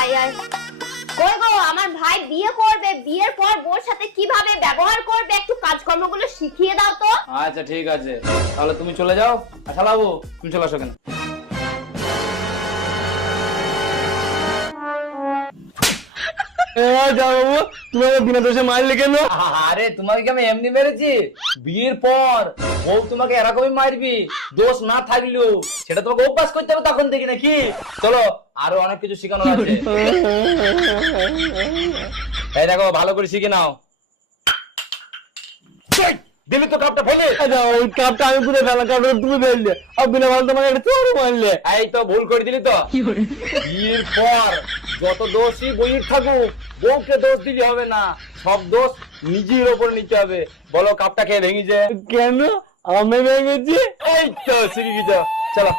আয় আয়। কই গো, আমার ভাই বিয়ে করবে, বিয়ের পর বোর সাথে কিভাবে ব্যবহার করবে একটু কাজকর্মগুলো শিখিয়ে দাও তো। আচ্ছা ঠিক আছে, তাহলে তুমি চলে যাও। আচ্ছা বাবু, তুমি চলে আসো কেন? বাবু, তুমি বিনা দোষে মারলে কেন? আরে তোমাকে কি আমি এমনি মেরেছি? বিয়ের পর বউ তোমাকে এরকমই মারবি, দোষ না থাকলেও সেটা তোমাকে অভ্যাস করতে হবে তখন থেকে, নাকি? চলো, আরো অনেক কিছু শেখানো আছে। এই দেখো, ভালো করে শিখে নাও। দিলি তো কাপটা ফেলে। ওই কাপটা আমি পুরো ফেলা, কাপটা তুমি ফেললে, আর বিনা ভালো তোমাকে একটা চোর মারলে। এই তো ভুল করে দিলি তো। বিয়ের পর যত দোষই বইয়ের থাকুক, বউকে দোষ দিলে হবে না, সব দোষ নিজের ওপর নিতে হবে। বলো, কাপটা খেয়ে ভেঙেছে কেন আমি ভেঙেছি? এই তো শিখে গেছো, চলো।